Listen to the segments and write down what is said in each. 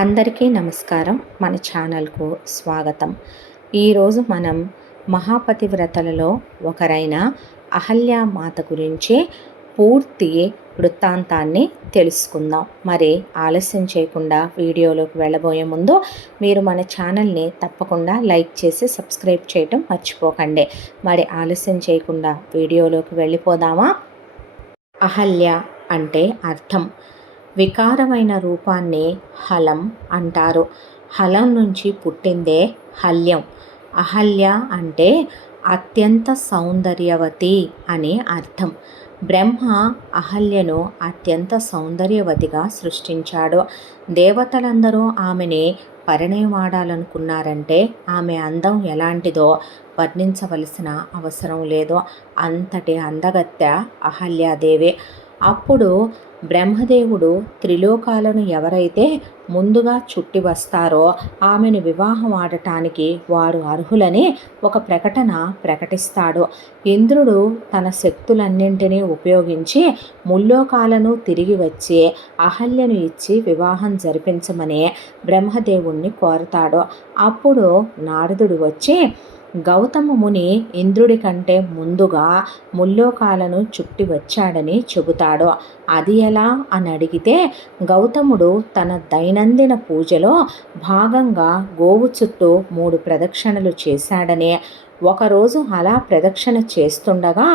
అందరికీ నమస్కారం. మన ఛానల్కు స్వాగతం. ఈరోజు మనం మహాపతివ్రతలలో ఒకరైన అహల్యామాత గురించి పూర్తి వృత్తాంతాన్ని తెలుసుకుందాం. మరి ఆలస్యం చేయకుండా వీడియోలోకి వెళ్ళబోయే ముందు మీరు మన ఛానల్ని తప్పకుండా లైక్ చేసి సబ్స్క్రైబ్ చేయటం మర్చిపోకండి. మరి ఆలస్యం చేయకుండా వీడియోలోకి వెళ్ళిపోదామా? అహల్య అంటే అర్థం. వికారమైన రూపాన్ని హలం అంటారు. హలం నుంచి పుట్టిందే హల్యం. అహల్య అంటే అత్యంత సౌందర్యవతి అని అర్థం. బ్రహ్మ అహల్యను అత్యంత సౌందర్యవతిగా సృష్టించాడు. దేవతలందరూ ఆమెని పరిణయమాడాలనుకున్నారంటే ఆమె అందం ఎలాంటిదో వర్ణించవలసిన అవసరం లేదు. అంతటి అందగత్య అహల్యాదేవి. అప్పుడు బ్రహ్మదేవుడు త్రిలోకాలను ఎవరైతే ముందుగా చుట్టి వస్తారో ఆమెను వివాహం ఆడటానికి వారు అర్హులని ఒక ప్రకటన ప్రకటిస్తాడు. ఇంద్రుడు తన శక్తులన్నింటినీ ఉపయోగించి ముల్లోకాలను తిరిగి వచ్చి అహల్యను ఇచ్చి వివాహం జరిపించమని బ్రహ్మదేవుణ్ణి కోరతాడు. అప్పుడు నారదుడు వచ్చి గౌతమ ముని ఇంద్రుడి కంటే ముందుగా ముల్లోకాలను చుట్టి వచ్చాడని చెబుతాడు. అది ఎలా అని అడిగితే గౌతముడు తన దైనందిన పూజలో భాగంగా గోవు చుట్టూ మూడు ప్రదక్షిణలు చేశాడనే ఒకరోజు అలా ప్రదక్షిణ చేస్తుండగా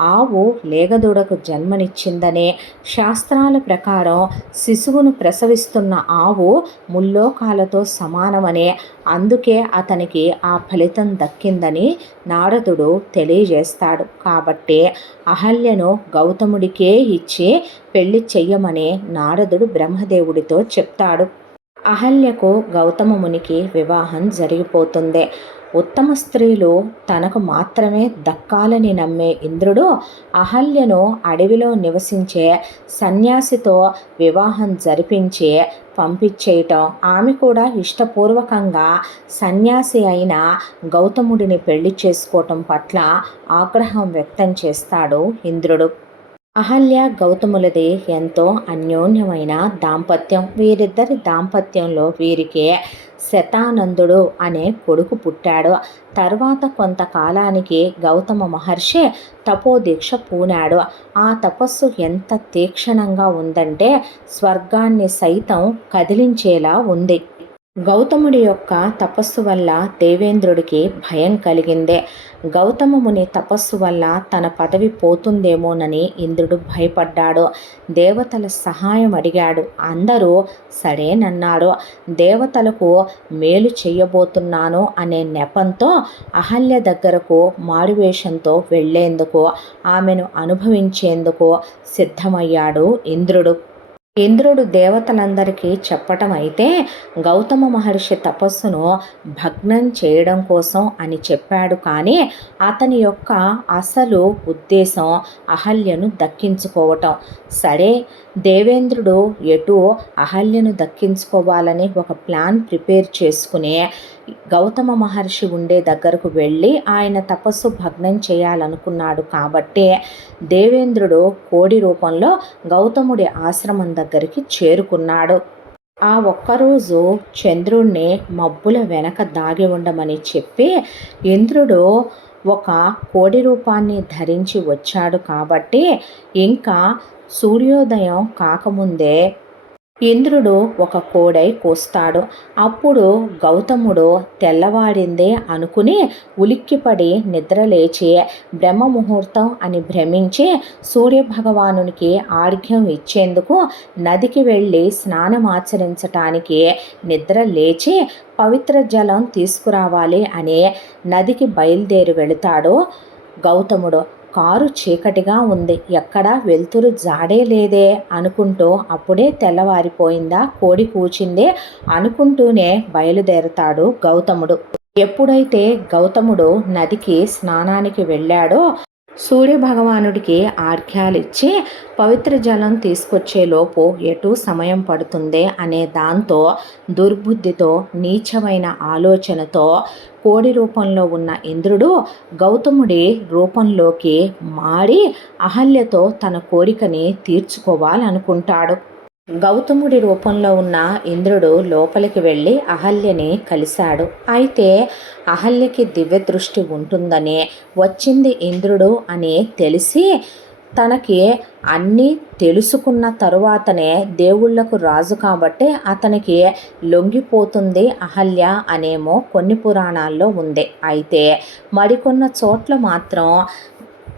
ఆవు లేగదూడకు జన్మనిచ్చిందనే శాస్త్రాల ప్రకారం శిశువును ప్రసవిస్తున్న ఆవు ముల్లోకాలతో సమానమనే అందుకే అతనికి ఆ ఫలితం దక్కిందని నారదుడు తెలియజేస్తాడు. కాబట్టి అహల్యను గౌతముడికే ఇచ్చి పెళ్ళి చెయ్యమని నారదుడు బ్రహ్మదేవుడితో చెప్తాడు. అహల్యకు గౌతమమునికి వివాహం జరిగిపోతుంది. ఉత్తమ స్త్రీలు తనకు మాత్రమే దక్కాలని నమ్మే ఇంద్రుడు అహల్యను అడవిలో నివసించే సన్యాసితో వివాహం జరిపించి పంపించేయటం. ఆమె కూడా ఇష్టపూర్వకంగా సన్యాసి అయిన గౌతముడిని పెళ్ళి చేసుకోవటం పట్ల ఆగ్రహం వ్యక్తం చేస్తాడు ఇంద్రుడు. అహల్య గౌతములది ఎంతో అన్యోన్యమైన దాంపత్యం. వీరిద్దరి దాంపత్యంలో వీరికి శతానందుడు అనే కొడుకు పుట్టాడు. తర్వాత కొంతకాలానికి గౌతమ మహర్షి తపోదీక్ష పూనాడు. ఆ తపస్సు ఎంత తీక్షణంగా ఉందంటే స్వర్గాన్ని సైతం కదిలించేలా ఉంది. గౌతముడి యొక్క తపస్సు వల్ల దేవేంద్రుడికి భయం కలిగిందే. గౌతమ ముని తపస్సు వల్ల తన పదవి పోతుందేమోనని ఇంద్రుడు భయపడ్డాడు. దేవతల సహాయం అడిగాడు. అందరూ సరేనన్నారు దేవతలకు మేలు చేయబోతున్నాను అనే నెపంతో అహల్య దగ్గరకు మారువేషంతో వెళ్ళేందుకు ఆమెను అనుభవించేందుకు సిద్ధమయ్యాడు ఇంద్రుడు. ఇంద్రుడు దేవతలందరికీ చెప్పటం అయితే గౌతమ మహర్షి తపస్సును భగ్నం చేయడం కోసం అని చెప్పాడు. కానీ అతని యొక్క అసలు ఉద్దేశం అహల్యను దక్కించుకోవటం. సరే దేవేంద్రుడు ఎటు అహల్యను దక్కించుకోవాలని ఒక ప్లాన్ ప్రిపేర్ చేసుకునే గౌతమ మహర్షి ఉండే దగ్గరకు వెళ్ళి ఆయన తపస్సు భగ్నం చేయాలనుకున్నాడు కాబట్టి దేవేంద్రుడు కోడి రూపంలో గౌతముడి ఆశ్రమం దగ్గరికి చేరుకున్నాడు. ఆ ఒక్కరోజు చంద్రుణ్ణి మబ్బుల వెనక దాగి ఉండమని చెప్పి ఇంద్రుడు ఒక కోడి రూపాన్ని ధరించి వచ్చాడు కాబట్టి ఇంకా సూర్యోదయం కాకముందే ఇంద్రుడు ఒక కోడై కోస్తాడు. అప్పుడు గౌతముడు తెల్లవాడిందే అనుకుని ఉలిక్కిపడి నిద్రలేచి బ్రహ్మముహూర్తం అని భ్రమించి సూర్యభగవానునికి ఆర్ఘ్యం ఇచ్చేందుకు నదికి వెళ్ళి స్నానమాచరించటానికి నిద్ర లేచి పవిత్ర జలం తీసుకురావాలి అని నదికి బయలుదేరి వెళతాడు గౌతముడు. కారు చీకటిగా ఉంది. ఎక్కడా వెలుతురు జాడే లేదే అనుకుంటూ అప్పుడే తెల్లవారిపోయిందా కోడి కూచిందే అనుకుంటూనే బయలుదేరతాడు గౌతముడు. ఎప్పుడైతే గౌతముడు నదికి స్నానానికి వెళ్ళాడో సూర్యభగవానుడికి ఆర్ఘ్యాలిచ్చి పవిత్ర జలం తీసుకొచ్చేలోపు ఎటు సమయం పడుతుందే అనే దాంతో దుర్బుద్ధితో నీచమైన ఆలోచనతో కోడి రూపంలో ఉన్న ఇంద్రుడు గౌతముడి రూపంలోకి మారి అహల్యతో తన కోరికని తీర్చుకోవాలనుకుంటాడు. గౌతముడి రూపంలో ఉన్న ఇంద్రుడు లోపలికి వెళ్ళి అహల్యని కలిశాడు. అయితే అహల్యకి దివ్య దృష్టి ఉంటుందని వచ్చింది ఇంద్రుడు అని తెలిసి తనకి అన్నీ తెలుసుకున్న తరువాతనే దేవుళ్ళకు రాజు కాబట్టి అతనికి లొంగిపోతుంది అహల్య అనేమో కొన్ని పురాణాల్లో ఉంది. అయితే మరికొన్న చోట్ల మాత్రం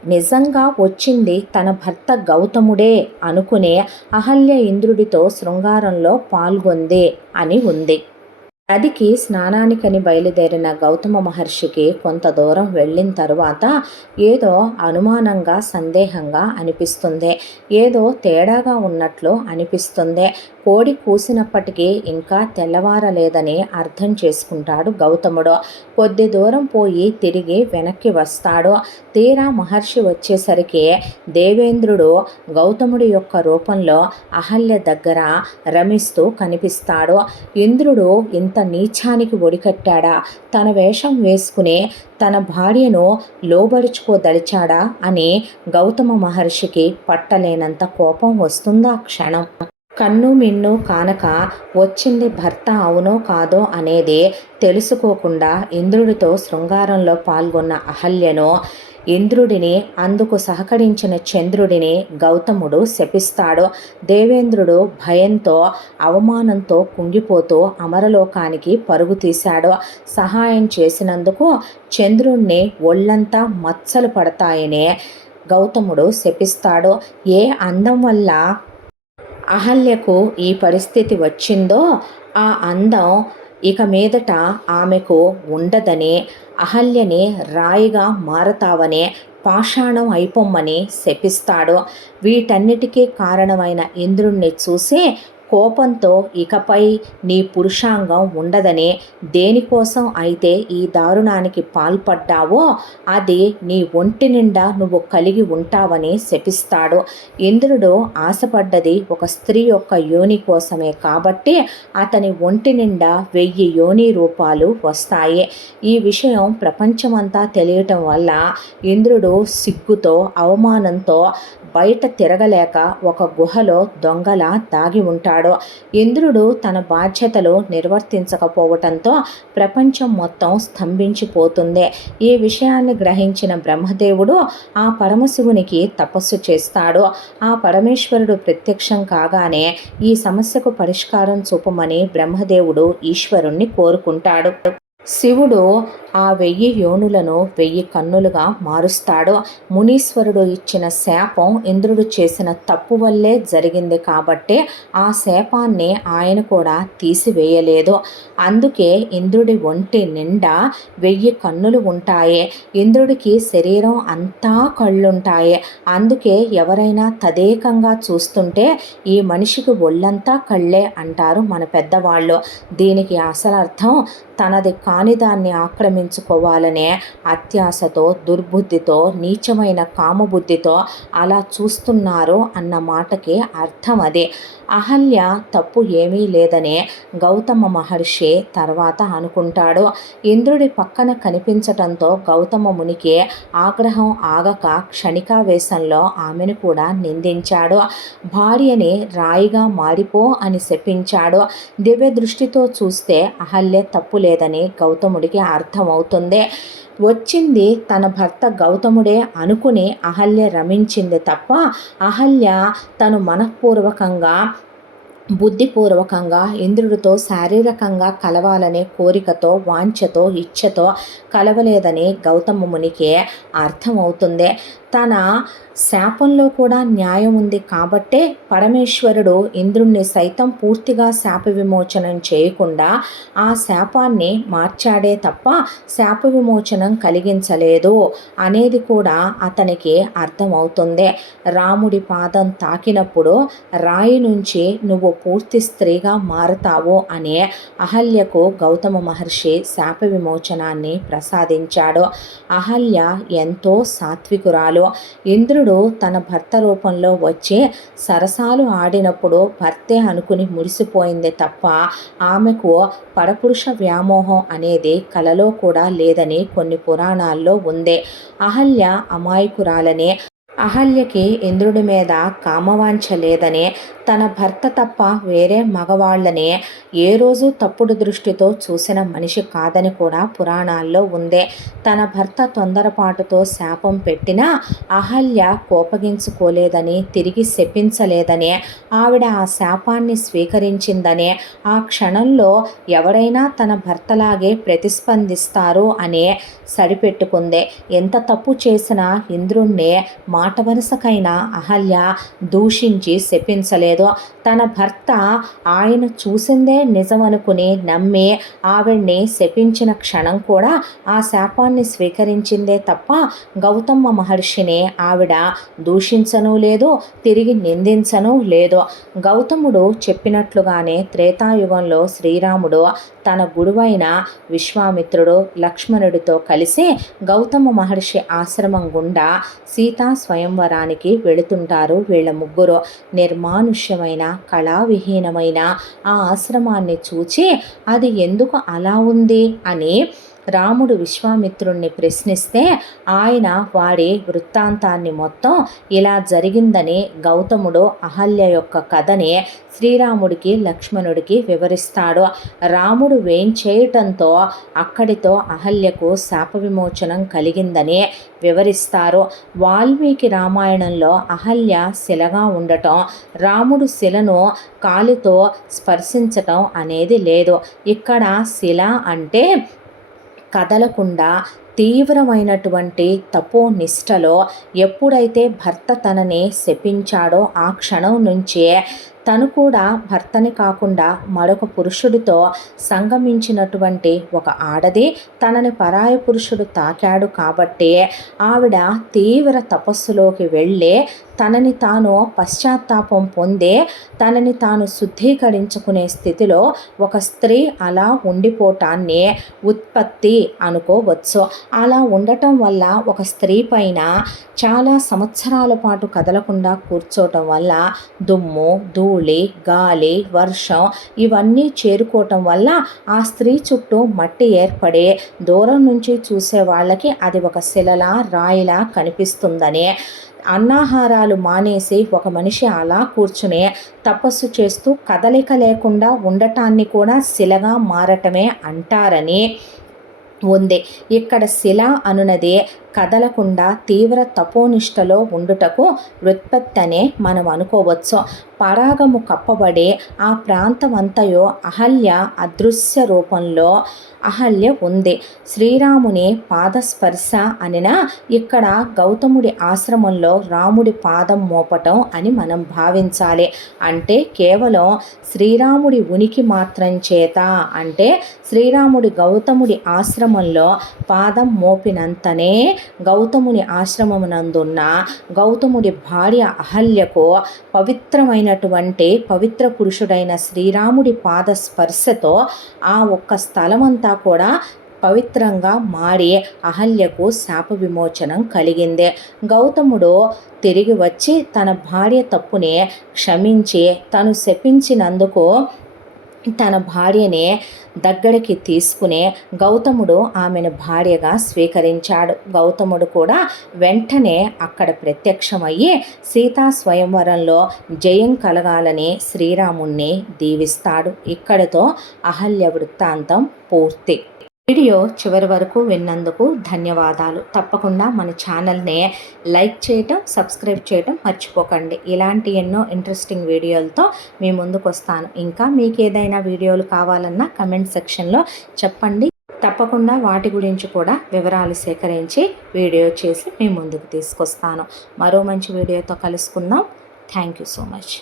నిజంగా వచ్చింది తన భర్త గౌతముడే అనుకునే అహల్య ఇంద్రుడితో శృంగారంలో పాల్గొంది అని ఉంది. నదికి స్నానానికని బయలుదేరిన గౌతమ మహర్షికి కొంత దూరం వెళ్ళిన తరువాత ఏదో అనుమానంగా సందేహంగా అనిపిస్తుంది. ఏదో తేడాగా ఉన్నట్లు అనిపిస్తుంది. కోడి కూసినప్పటికీ ఇంకా తెల్లవారలేదని అర్థం చేసుకుంటాడు గౌతముడు. కొద్ది దూరం పోయి తిరిగి వెనక్కి వస్తాడు. తీరా మహర్షి వచ్చేసరికి దేవేంద్రుడు గౌతముడి యొక్క రూపంలో అహల్య దగ్గర రమిస్తూ కనిపిస్తాడు. ఇంద్రుడు ఇంత నీచానికి ఒడికట్టాడా? తన వేషం వేసుకుని తన భార్యను లోబరుచుకోదలిచాడా? అని గౌతమ మహర్షికి పట్టలేనంత కోపం వస్తుందా క్షణం? కన్ను మిన్ను కానక వచ్చింది భర్త అవునో కాదో అనేది తెలుసుకోకుండా ఇంద్రుడితో శృంగారంలో పాల్గొన్న అహల్యను ఇంద్రుడిని అందుకు సహకరించిన చంద్రుడిని గౌతముడు శపిస్తాడు. దేవేంద్రుడు భయంతో అవమానంతో కుంగిపోతూ అమరలోకానికి పరుగు తీశాడు. సహాయం చేసినందుకు చంద్రుణ్ణి ఒళ్ళంతా మచ్చలు పడతాయని గౌతముడు శపిస్తాడు. ఏ అందం వల్ల అహల్యకు ఈ పరిస్థితి వచ్చిందో ఆ అందం ఇక మీదట ఆమెకు ఉండదని అహల్యని రాయిగా మారతావనే పాషాణం అయిపోమ్మని శపిస్తాడు. వీటన్నిటికీ కారణమైన ఇంద్రుణ్ణి చూసి కోపంతో ఇకపై నీ పురుషాంగం ఉండదని దేనికోసం అయితే ఈ దారుణానికి పాల్పడ్డావో అది నీ ఒంటి నిండా నువ్వు కలిగి ఉంటావని శపిస్తాడు. ఇంద్రుడు ఆశపడ్డది ఒక స్త్రీ యొక్క యోని కోసమే కాబట్టి అతని ఒంటి నిండా వెయ్యి యోని రూపాలు వస్తాయి. ఈ విషయం ప్రపంచమంతా తెలియటం వల్ల ఇంద్రుడు సిగ్గుతో అవమానంతో బయట తిరగలేక ఒక గుహలో దొంగలా దాగి ఉంటాడు. ఇంద్రుడు తన బాధ్యతలు నిర్వర్తించకపోవటంతో ప్రపంచం మొత్తం స్తంభించిపోతుంది. ఈ విషయాన్ని గ్రహించిన బ్రహ్మదేవుడు ఆ పరమశివునికి తపస్సు చేస్తాడు. ఆ పరమేశ్వరుడు ప్రత్యక్షం కాగానే ఈ సమస్యకు పరిష్కారం చూపమని బ్రహ్మదేవుడు ఈశ్వరుణ్ణి కోరుకుంటాడు. శివుడు ఆ వెయ్యి యోనులను వెయ్యి కన్నులుగా మారుస్తాడు. మునీశ్వరుడు ఇచ్చిన శాపం ఇంద్రుడు చేసిన తప్పు వల్లే జరిగింది కాబట్టి ఆ శాపాన్ని ఆయన కూడా తీసివేయలేదు. అందుకే ఇంద్రుడి ఒంటి నిండా వెయ్యి కన్నులు ఉంటాయి. ఇంద్రుడికి శరీరం అంతా కళ్ళుంటాయి. అందుకే ఎవరైనా తదేకంగా చూస్తుంటే ఈ మనిషికి ఒళ్ళంతా కళ్ళే అంటారు మన పెద్దవాళ్ళు. దీనికి అసలు అర్థం తనది కా కాని దాన్ని ఆక్రమించుకోవాలనే అత్యాశతో దుర్బుద్ధితో నీచమైన కామబుద్ధితో అలా చూస్తున్నారు అన్న మాటకి అర్థం అదే. అహల్య తప్పు ఏమీ లేదనే గౌతమ మహర్షి తర్వాత అనుకుంటాడు. ఇంద్రుడి పక్కన కనిపించటంతో గౌతమ మునికి ఆగ్రహం ఆగక క్షణికావేశంలో ఆమెను కూడా నిందించాడు. భార్యని రాయిగా మారిపో అని శపించాడు. దివ్య దృష్టితో చూస్తే అహల్య తప్పు లేదని గౌతముడికి అర్థమవుతుంది. వచ్చింది తన భర్త గౌతముడే అనుకుని అహల్య రమించింది తప్ప అహల్య తను మనఃపూర్వకంగా బుద్ధిపూర్వకంగా ఇంద్రుడితో శారీరకంగా కలవాలనే కోరికతో వాంఛతో ఇచ్ఛతో కలవలేదని గౌతమ మునికి అర్థమవుతుంది. తన శాపంలో కూడా న్యాయం ఉంది కాబట్టే పరమేశ్వరుడు ఇంద్రుణ్ణి సైతం పూర్తిగా శాప విమోచనం చేయకుండా ఆ శాపాన్ని మార్చాడే తప్ప శాప విమోచనం కలిగించలేదు అనేది కూడా అతనికి అర్థమవుతుంది. రాముడి పాదం తాకినప్పుడు రాయి నుంచి నువ్వు పూర్తి స్త్రీగా మారతావు అనే అహల్యకు గౌతమ మహర్షి శాప విమోచనాన్ని ప్రసాదించాడు. అహల్య ఎంతో సాత్వికురాలు. ఇంద్రుడు తన భర్త రూపంలో వచ్చి సరసాలు ఆడినప్పుడు భర్తే అనుకుని మురిసిపోయింది తప్ప ఆమెకు పరపురుష వ్యామోహం అనేది కలలో కూడా లేదని కొన్ని పురాణాల్లో ఉంది. అహల్య అమాయకురాలని అహల్యకి ఇంద్రుడి మీద కామవాంఛ లేదని తన భర్త తప్ప వేరే మగవాళ్ళని ఏ రోజు తప్పుడు దృష్టితో చూసిన మనిషి కాదని కూడా పురాణాల్లో ఉందే. తన భర్త తొందరపాటుతో శాపం పెట్టినా అహల్య కోపగించుకోలేదని తిరిగి శపించలేదని ఆవిడ ఆ శాపాన్ని స్వీకరించిందని ఆ క్షణంలో ఎవరైనా తన భర్తలాగే ప్రతిస్పందిస్తారు అనే సరిపెట్టుకుందే. ఎంత తప్పు చేసినా ఇంద్రుణ్ణి మాట వరుసకైనా అహల్య దూషించి శపించలేదు. తన భర్త ఆయన చూసిందే నిజమనుకుని నమ్మి ఆవిడ్ని శపించిన క్షణం కూడా ఆ శాపాన్ని స్వీకరించిందే తప్ప గౌతమ్మ మహర్షిని ఆవిడ దూషించను లేదు తిరిగి నిందించను లేదు. గౌతముడు చెప్పినట్లుగానే త్రేతాయుగంలో శ్రీరాముడు తన గురువైన విశ్వామిత్రుడు లక్ష్మణుడితో కలిసి గౌతమ మహర్షి ఆశ్రమం గుండా సీతా స్వయం స్వయంవరానికి వెళుతుంటారు. వీళ్ళ ముగ్గురు నిర్మానుష్యమైన కళావిహీనమైన ఆ ఆశ్రమాన్ని చూచి అది ఎందుకు అలా ఉంది? అని రాముడు విశ్వామిత్రుణ్ణి ప్రశ్నిస్తే ఆయన వాడి వృత్తాంతాన్ని మొత్తం ఇలా జరిగిందని గౌతముడు అహల్య యొక్క కథని శ్రీరాముడికి లక్ష్మణుడికి వివరిస్తాడు. రాముడు వేంచేయటంతో అక్కడితో అహల్యకు శాప విమోచనం కలిగిందని వివరిస్తారు. వాల్మీకి రామాయణంలో అహల్య శిలగా ఉండటం రాముడు శిలను కాలితో స్పర్శించటం అనేది లేదు. ఇక్కడ శిల అంటే కదలకుండా తీవ్రమైనటువంటి తపోనిష్టలో ఎప్పుడైతే భర్త తనని శపించాడో ఆ క్షణం నుంచే తను కూడా భర్తని కాకుండా మరొక పురుషుడితో సంగమించినటువంటి ఒక ఆడది తనని పరాయ పురుషుడు తాకాడు కాబట్టి ఆవిడ తీవ్ర తపస్సులోకి వెళ్ళి తనని తాను పశ్చాత్తాపం పొందే తనని తాను శుద్ధీకరించుకునే స్థితిలో ఒక స్త్రీ అలా ఉండిపోవటాన్ని ఉత్పత్తి అనుకోవచ్చు. అలా ఉండటం వల్ల ఒక స్త్రీ పైన చాలా సంవత్సరాల పాటు కదలకుండా కూర్చోవటం వల్ల దుమ్ము ధూళి గాలి వర్షం ఇవన్నీ చేరుకోవటం వల్ల ఆ స్త్రీ చుట్టూ మట్టి ఏర్పడి దూరం నుంచి చూసే వాళ్ళకి అది ఒక శిలలా రాయిలా కనిపిస్తుందని అన్నాహారాలు మానేసి ఒక మనిషి అలా కూర్చుని తపస్సు చేస్తూ కదలిక లేకుండా ఉండటాన్ని కూడా శిలగా మారటమే అంటారని ఉంది. ఇక్కడ శిల అనునది కదలకుండా తీవ్ర తపోనిష్టలో ఉండుటకు వ్యుత్పత్తి అనే మనం అనుకోవచ్చు. పరాగము కప్పబడి ఆ ప్రాంతమంతయో అహల్య అదృశ్య రూపంలో అహల్య ఉంది. శ్రీరాముని పాదస్పర్శ అనిన ఇక్కడ గౌతముడి ఆశ్రమంలో రాముడి పాదం మోపటం అని మనం భావించాలి. అంటే కేవలం శ్రీరాముడి ఉనికి మాత్రం చేత అంటే శ్రీరాముడి గౌతముడి ఆశ్రమంలో పాదం మోపినంతనే గౌతముని ఆశ్రమమునందున్న గౌతముడి భార్య అహల్యకు పవిత్రమైనటువంటి పవిత్ర పురుషుడైన శ్రీరాముడి పాద స్పర్శతో ఆ ఒక్క స్థలమంతా కూడా పవిత్రంగా మారి అహల్యకు శాప విమోచనం కలిగింది. గౌతముడు తిరిగి వచ్చి తన భార్య తప్పుని క్షమించి తను శపించినందుకు తన భార్యని దగ్గరికి తీసుకునే గౌతముడు ఆమెను భార్యగా స్వీకరించాడు. గౌతముడు కూడా వెంటనే అక్కడ ప్రత్యక్షమయ్యి సీతా స్వయంవరంలో జయం కలగాలని శ్రీరాముణ్ణి దీవిస్తాడు. ఇక్కడితో అహల్య వృత్తాంతం పూర్తి. వీడియో చివరి వరకు విన్నందుకు ధన్యవాదాలు. తప్పకుండా మన ఛానల్ని లైక్ చేయటం సబ్స్క్రైబ్ చేయటం మర్చిపోకండి. ఇలాంటి ఎన్నో ఇంట్రెస్టింగ్ వీడియోలతో మీ ముందుకు వస్తాను. ఇంకా మీకు ఏదైనా వీడియోలు కావాలన్నా కమెంట్ సెక్షన్లో చెప్పండి. తప్పకుండా వాటి గురించి కూడా వివరాలు సేకరించి వీడియో చేసి మీ ముందుకు తీసుకొస్తాను. మరో మంచి వీడియోతో కలుసుకుందాం. Thank you so much